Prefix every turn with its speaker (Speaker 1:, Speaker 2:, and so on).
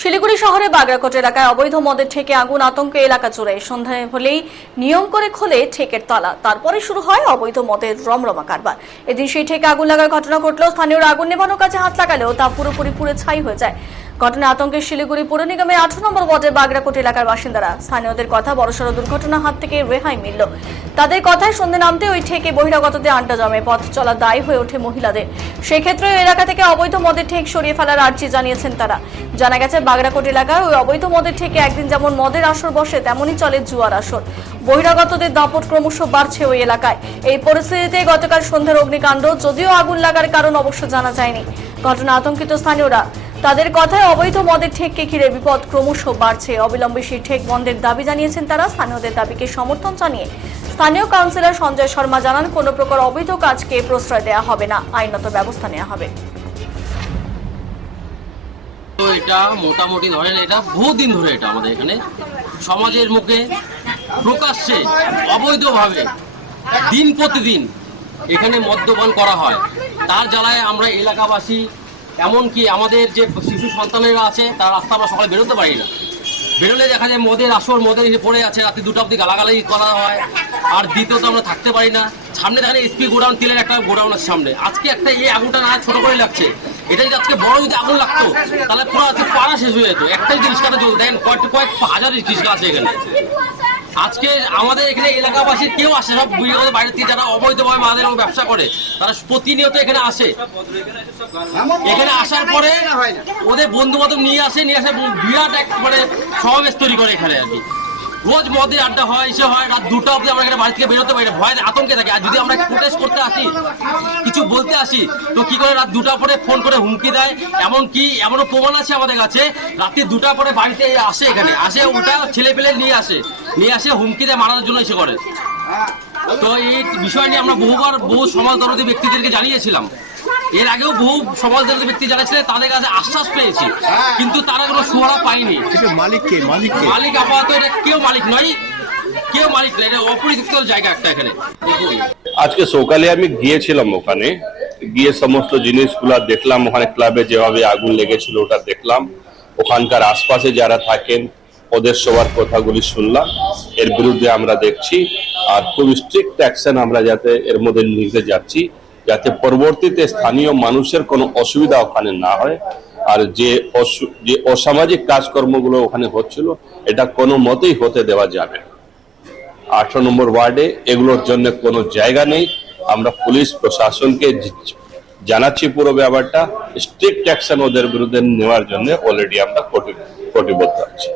Speaker 1: শিলিগুড়ি শহরে বাগরাকোট এলাকায় অবৈধ মদের ঠেকে আগুন আতঙ্কে এলাকা জুড়ে। সন্ধ্যায় হলেই নিয়ম করে খোলে ঠেকের তালা। তারপরে শুরু হয় অবৈধ মদের রমরমা কারবার। এদিন সেই ঠেকে আগুন লাগার ঘটনা ঘটলেও স্থানীয়রা আগুন নেভানোর কাছে হাত লাগালেও তা পুরোপুরি পুড়ে ছাই হয়ে যায়। ঘটনায় আতঙ্কে শিলিগুড়ি পুর নিগমের আঠারো নম্বর ওয়ার্ডের বাগরাকোট এলাকার বাসিন্দারা। স্থানীয়দের কথা, বড়সড় দুর্ঘটনার হাত থেকে রেহাই মিলল। তাদের কথায় সন্ধে নামতে ওই ঠেকে বহিরাগতদের আড্ডা জমে, পথ চলা দায় হয়ে ওঠে মহিলাদের। সেক্ষেত্রে ওই এলাকা থেকে অবৈধ মদের ঠেক সরিয়ে ফেলার আর্জি জানিয়েছেন তারা। জানা গেছে বাগরাকোট এলাকায় ওই অবৈধ মদের ঠেকে একদিন যেমন মদের আসর বসে তেমনই চলে জুয়ার আসর। বহিরাগতদের দাপট ক্রমশ বাড়ছে ওই এলাকায়। এই পরিস্থিতিতে গতকাল সন্ধ্যার অগ্নিকাণ্ড, যদিও আগুন লাগার কারণ অবশ্য জানা যায়নি। ঘটনা আতঙ্কিত স্থানীয়রা। তাদের কথায় অবৈধ মদের ঠেককে ঘিরে বিপদ ক্রমশ বাড়ছে। অবিলম্বে সেই ঠেক বন্ধের দাবি জানিয়েছেন তারা। স্থানীয়দের দাবিকে সমর্থন জানিয়ে স্থানীয় কাউন্সিলর সঞ্জয় শর্মা জানান, কোনো প্রকার অবৈধ কাজকে প্রশ্রয় দেওয়া হবে না, আইনত ব্যবস্থা নেওয়া হবে।
Speaker 2: এটা মোটামুটি ধরেন, এটা বহুদিন ধরে এটা আমাদের এখানে সমাজের মুখে প্রকাশ্যে, অবৈধভাবে দিন প্রতিদিন এখানে মদ্যপান করা হয়। তার জ্বালায় আমরা এলাকাবাসী এমনকি আমাদের যে শিশু সন্তানেরা আছে, তার রাস্তা আমরা সকালে বেরোতে পারি না। বেরোলে দেখা যায় মদের আসর, মদের পড়ে আছে, রাতে দুটো অব্দি গালাগালি করা হয়, আর দ্বিতীয়ত আমরা থাকতে পারি না। সামনে দেখেন এসপি গোডাউন, তেলের একটা গোডাউন আছে সামনে। আজকে একটা এই আগুনটা না ছোট করে লাগছে। এটা যদি আজকে বড় যদি আগুন লাগতো, তাহলে পুরো আজকে পাড়া শেষ হয়ে যেত। একটাই চলতে দেখেন কয়েক কয়েক হাজার রিক্সা আছে এখানে। আজকে আমাদের এখানে এলাকাবাসীর কেউ আসে সব বহিরাগত বাইরে থেকে যারা অবৈধভাবে মাদের এবং ব্যবসা করে, তারা প্রতিনিয়ত এখানে আসে। এখানে আসার পরে ওদের বন্ধু বান্ধব নিয়ে আসে নিয়ে আসে বিরাট এক মানে সমাবেশ তৈরি করে এখানে আর কি। রোজ মদের আড্ডা হয় এসে হয়, রাত দুটো অব্দি আমরা এখানে বাড়ি থেকে বেরোতে পারি ভয় আতঙ্কে থাকি। আর যদি আমরা প্রোটেস্ট করতে আসি, কিছু বলতে আসি, তো কি করে রাত দুটা পরে ফোন করে হুমকি দেয়? এমন কি, এমনও প্রমাণ আছে আমাদের কাছে, রাত্রি দুটা পরে বাড়িতে আসে এখানে, আসে ওটা ছেলে পেলে নিয়ে আসে নিয়ে আসে হুমকি দেয়, মারার জন্য এসে করে। তো এই বিষয় নিয়ে আমরা বহুবার, বহু সমাজ দরদী ব্যক্তিদেরকে জানিয়েছিলাম। এর আগেও বহু সমাজ দরদী ব্যক্তি যারা ছিলেন তাদের কাছে আশ্বাস পেয়েছি। কিন্তু তারা কোনো সুরা পায়নি
Speaker 3: মালিক কে? মালিক
Speaker 2: মালিক আপাতত এটা কেউ মালিক নয় কেউ মালিক নয় এটা অপরিচিত জায়গা একটা এখানে।
Speaker 4: আজকে সকালে আমি গিয়েছিলাম ওখানে গিয়ে সমস্ত জিনিসগুলা দেখলাম ওখানে ক্লাবে যেভাবে আগুন লেগেছিল ওটা দেখলাম। ওখানকার আশপাশে যারা থাকেন ওদের সবার কথাগুলি শুনলাম। এর বিরুদ্ধে আমরা দেখছি আর খুব স্ট্রিক্ট অ্যাকশন আমরা যাতে এর মধ্যে নিতে যাচ্ছি। যাতে পরবর্তীতে স্থানীয় মানুষের কোনো অসুবিধা ওখানে না হয়। আর যে যে অসামাজিক কাজকর্মগুলো ওখানে হচ্ছিল, এটা কোনো মতেই হতে দেওয়া যাবে না। আঠারো নম্বর ওয়ার্ডে এগুলোর জন্য কোনো জায়গা নেই। আমরা পুলিশ প্রশাসনকে জানাচ্ছি পুরো ব্যাপারটা। স্ট্রিক্ট অ্যাকশন ওদের বিরুদ্ধে নেওয়ার জন্য অলরেডি আমরা কটি- কটিবদ্ধ আছি।